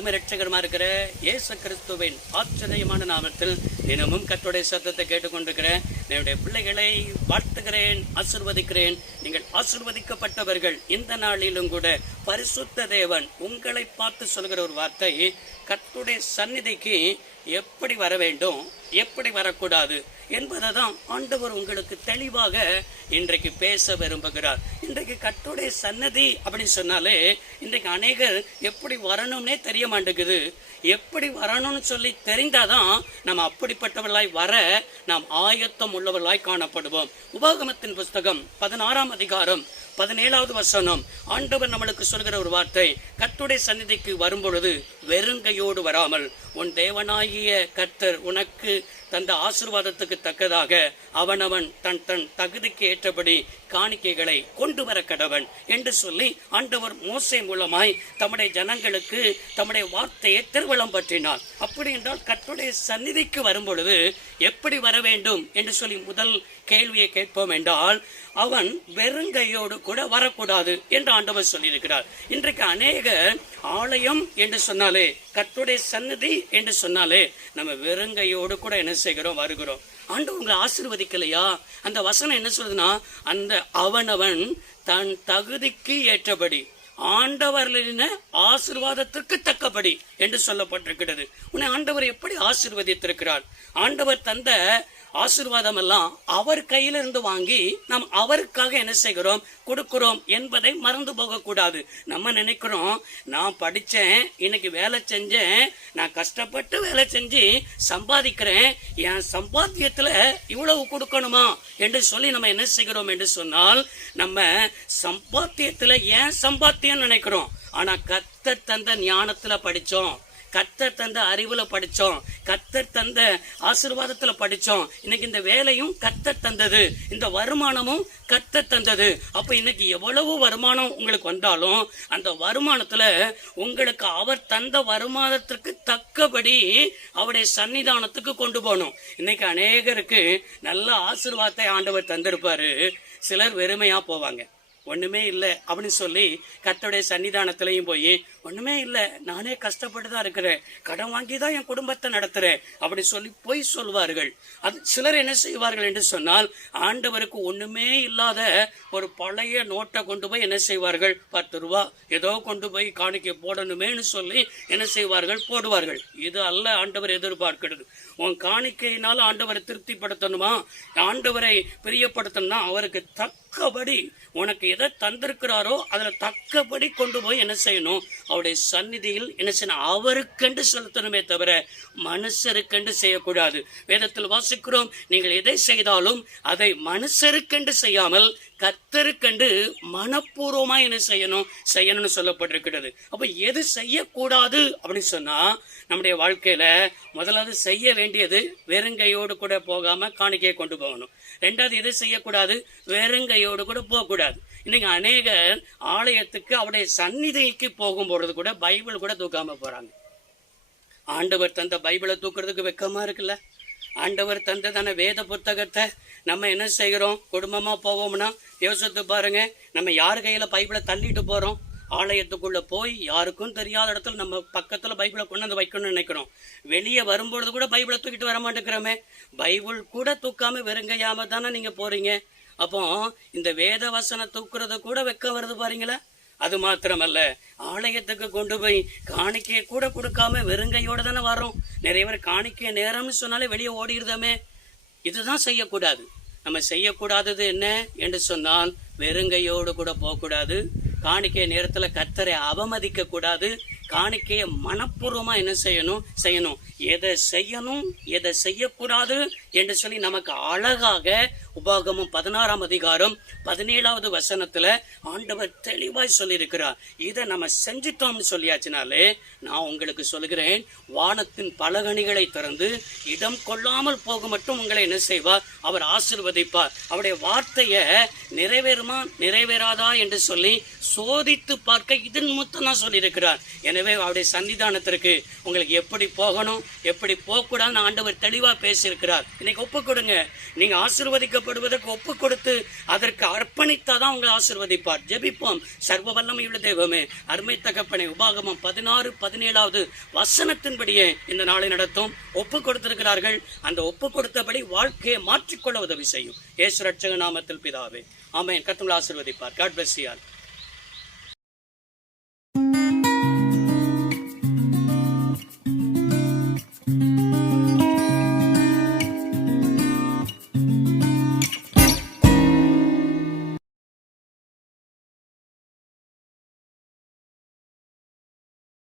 அருமை ரட்சகரமா இருக்கிற இயேசு கிறிஸ்துவின் ஆச்சரியமான நாமத்தில் தினமும் கர்த்தருடைய சத்தத்தை கேட்டுக்கொண்டிருக்கிறேன். என்னுடைய பிள்ளைகளை வாழ்த்துகிறேன், ஆசீர்வதிக்கிறேன். நீங்கள் ஆசீர்வதிக்கப்பட்டவர்கள். இந்த நாளிலும் கூட பரிசுத்த தேவன் உங்களை பார்த்து சொல்கிற ஒரு வார்த்தை, கர்த்தருடைய சந்நிதிக்கு எப்படி வர வேண்டும், எப்படி வரக்கூடாது என்பதை தான் ஆண்டவர் உங்களுக்கு தெளிவாக இன்றைக்கு பேச விரும்புகிறார். இன்றைக்கு கர்த்தருடைய சன்னதி அப்படின்னு சொன்னாலே இன்றைக்கு அநேகர் எப்படி வரணும்னே தெரிய மாட்டேங்குது. எப்படி வரணும்னு சொல்லி தெரிந்தாதான் நம்ம அப்படிப்பட்டவர்களாய் வர நாம் ஆயத்தம் உள்ளவர்களாய் காணப்படுவோம். உபாகமத்தின் புஸ்தகம் 16ஆம் அதிகாரம் 17வது வசனம், ஆண்டவர் நம்மளுக்கு சொல்கிற ஒரு வார்த்தை, கர்த்தருடைய சந்நிதிக்கு வரும்பொழுது வெறுங்கையோடு வராமல் உன் தேவனாகிய கர்த்தர் உனக்கு தந்த ஆசீர்வாதத்துக்கு தக்கதாக அவனவன் தன் தன் தகுதிக்கு ஏற்றபடி காணிக்கைகளை கொண்டு வர கடவன் என்று சொல்லி ஆண்டவர் மோசே மூலமாய் தம்முடைய ஜனங்களுக்கு தம்முடைய வார்த்தையை திருவளம் பற்றினார். அப்படி என்றால் கர்த்தருடைய சந்நிதிக்கு வரும் பொழுது எப்படி வர வேண்டும் என்று சொல்லி முதல் கேள்வியை கேட்போம் என்றால், அவன் வெறுங்கையோடு கூட வரக்கூடாது என்று ஆண்டவர் சொல்லியிருக்கிறார். இன்றைக்கு அநேக ஆலயம் என்று சொன்னாலே, கர்த்தருடைய சந்நிதி என்று சொன்னாலே நம்ம வெறுங்கையோடு கூட என்ன செய்கிறோம், வருகிறோம். ஆண்டவர் உங்களை ஆசீர்வதிக்கலையா? அந்த வசனம் என்ன சொல்லுதுன்னா, அந்த அவனவன் தன் தகுதிக்கு ஏற்றபடி ஆண்டவர்களின் ஆசீர்வாதத்திற்கு தக்கபடி என்று சொல்லப்பட்டிருக்கிறது. உன்னை ஆண்டவர் எப்படி ஆசீர்வதித்திருக்கிறார்? ஆண்டவர் தந்த ஆசீர்வாதம் எல்லாம் அவர் கையிலிருந்து வாங்கி நாம் அவருக்காக என்ன செய்கிறோம், கொடுக்கிறோம் என்பதை மறந்து போகக்கூடாது. நம்ம நினைக்கிறோம், நான் படித்தேன், இன்னைக்கு வேலை செஞ்சேன், நான் கஷ்டப்பட்டு வேலை செஞ்சு சம்பாதிக்கிறேன், என் சம்பாத்தியத்தில் இவ்வளவு கொடுக்கணுமா என்று சொல்லி நம்ம என்ன செய்கிறோம் என்று சொன்னால், நம்ம சம்பாத்தியத்தில் ஏன் சம்பாத்தியம் நினைக்கிறோம். ஆனா கர்த்தர் தந்த ஞானத்துல படிச்சோம், கர்த்தர் தந்த அறிவுல படிச்சோம், கர்த்தர் தந்த ஆசீர்வாதத்துல படிச்சோம். இன்னைக்கு இந்த வேலையும் கர்த்தர் தந்தது, இந்த வருமானமும் கர்த்தர் தந்தது. அப்ப இன்னைக்கு எவ்வளவு வருமானம் உங்களுக்கு வந்தாலும் அந்த வருமானத்துல உங்களுக்கு அவர் தந்த வருமானத்திற்கு தக்கபடி அவருடைய சன்னிதானத்துக்கு கொண்டு போகணும். இன்னைக்கு அநேகருக்கு நல்ல ஆசீர்வாதத்தை ஆண்டவர் தந்திருப்பாரு. சிலர் வெறுமையா போவாங்க, ஒண்ணுமே இல்லை அப்படின்னு சொல்லி கர்த்தருடைய சன்னிதானத்திலையும் போய் ஒண்ணுமே இல்லை, நானே கஷ்டப்பட்டு தான் இருக்கிறேன், கடன் வாங்கி தான் என் குடும்பத்தை நடத்துறேன் அப்படி சொல்லி போய் சொல்வார்கள். அது சிலர் என்ன செய்வார்கள் என்று சொன்னால், ஆண்டவருக்கு ஒண்ணுமே இல்லாத ஒரு பழைய நோட்டை கொண்டு போய் என்ன செய்வார்கள், 10 ரூபா ஏதோ கொண்டு போய் காணிக்கை போடணுமேன்னு சொல்லி என்ன செய்வார்கள், போடுவார்கள். இது அல்ல ஆண்டவர் எதிர்பார்க்கிறது. உன் காணிக்கையினால ஆண்டவரை திருப்திப்படுத்தணுமா, ஆண்டவரை பிரியப்படுத்தணும்னா அவருக்கு தக்கபடி உனக்கு எதை தந்திருக்கிறாரோ அதுல தக்கபடி கொண்டு போய் என்ன செய்யணும், அவருடைய சந்நிதியில் என்ன செய்யணும், அவருக்கென்று செலுத்தணுமே தவிர மனுஷருக்கென்று செய்யக்கூடாது. வேதத்தில் வாசிக்கிறோம், நீங்கள் எதை செய்தாலும் அதை மனுஷருக்கென்று செய்யாமல் கர்த்தருக்கென்று மனப்பூர்வமா என்ன செய்யணும்னு சொல்லப்பட்டிருக்கிறது. அப்ப எது செய்யக்கூடாது அப்படின்னு சொன்னா, நம்முடைய வாழ்க்கையில முதலாவது செய்ய வேண்டியது வெறுங்கையோடு கூட போகாம காணிக்கையை கொண்டு போகணும். ரெண்டாவது எது செய்யக்கூடாது, வெறுங்கையோடு கூட போகக்கூடாது. இன்னைக்கு அநேகர் ஆலயத்துக்கு அவருடைய சந்நிதிக்கு போகும்பொழுது கூட பைபிள் கூட தூக்காம போறாங்க. ஆண்டவர் தந்த பைபிளை தூக்குறதுக்கு வெக்கமா இருக்குல்ல? ஆண்டவர் தந்ததான வேத புத்தகத்தை நம்ம என்ன செய்கிறோம், குடும்பமா போவோம்னா யோசித்து பாருங்க, நம்ம யார் கையில பைபிளை தள்ளிட்டு போறோம்? ஆலயத்துக்குள்ள போய் யாருக்கும் தெரியாத இடத்துல நம்ம பக்கத்துல பைபிளை கொண்டு வந்து வைக்கணும்னு நினைக்கிறோம். வெளியே வரும்பொழுது கூட பைபிளை தூக்கிட்டு வர மாட்டேங்கிறோமே. பைபிள் கூட தூக்காம வெறுங்கையாம தானே நீங்க போறீங்க. அப்போ இந்த வேத வசனம் தூக்குறத கூட வெக்க வருது பாருங்களா. அது மாத்திரமல்ல, ஆலயத்துக்கு கொண்டு போய் காணிக்கையை கூட கொடுக்காம வெறுங்கையோட தானே வரோம். நிறைய பேர் காணிக்கை நேரம்னு சொன்னாலே வெளியே ஓடிடுதாமே. இதுதான் செய்யக்கூடாது. நம்ம செய்யக்கூடாதது என்ன என்று சொன்னால், வெறுங்கையோடு கூட போகக்கூடாது, காணிக்கை நேரத்துல கர்த்தரை அவமதிக்க கூடாது, காணிக்கையை மனப்பூர்வமா என்ன செய்யணும், எதை செய்யணும் எதை செய்யக்கூடாது என்று சொல்லி நமக்கு அழகாக உபாகமம் 16ஆம் அதிகாரம் 17வது வசனத்துல ஆண்டவர் தெளிவாய் சொல்லியிருக்கிறார். இதை நம்ம செஞ்சிட்டோம்னு சொல்லியாச்சுனாலே, நான் உங்களுக்கு சொல்கிறேன், வானத்தின் பலகணிகளை திறந்து இடம் கொள்ளாமல் போக மட்டும் உங்களை என்ன செய்வார், அவர் ஆசீர்வதிப்பார். அவருடைய வார்த்தையை நிறைவேறுமா நிறைவேறாதா என்று சொல்லி சோதித்து பார்க்க இதன் முத்தம் தான் சொல்லியிருக்கிறார். எனவே அவருடைய சன்னிதானத்திற்கு உங்களுக்கு எப்படி போகணும், எப்படி போகக்கூடாதுன்னு ஆண்டவர் தெளிவா பேசியிருக்கிறார். இன்னைக்கு ஒப்பு கொடுங்க. நீங்க ஆசீர்வதிக்கப்படுவதற்கு ஒப்பு கொடுத்து அதற்கு அர்ப்பணித்தாதான் உங்களை ஆசீர்வதிப்பார். ஜெபிப்போம். சர்வ வல்லமையுள்ள தெய்வமே, அருமை தகப்பனே, உபாகமம் 16:17 வசனத்தின்படியே இந்த நாளை நடத்தும். ஒப்பு கொடுத்திருக்கிறார்கள். அந்த ஒப்பு கொடுத்தபடி வாழ்க்கையை மாற்றிக்கொள்ள உதவி செய்யும். இயேசு ரட்சக நாமத்தில் பிதாவே, ஆமென். கர்த்தர் ஆசீர்வதிப்பார். God bless you all.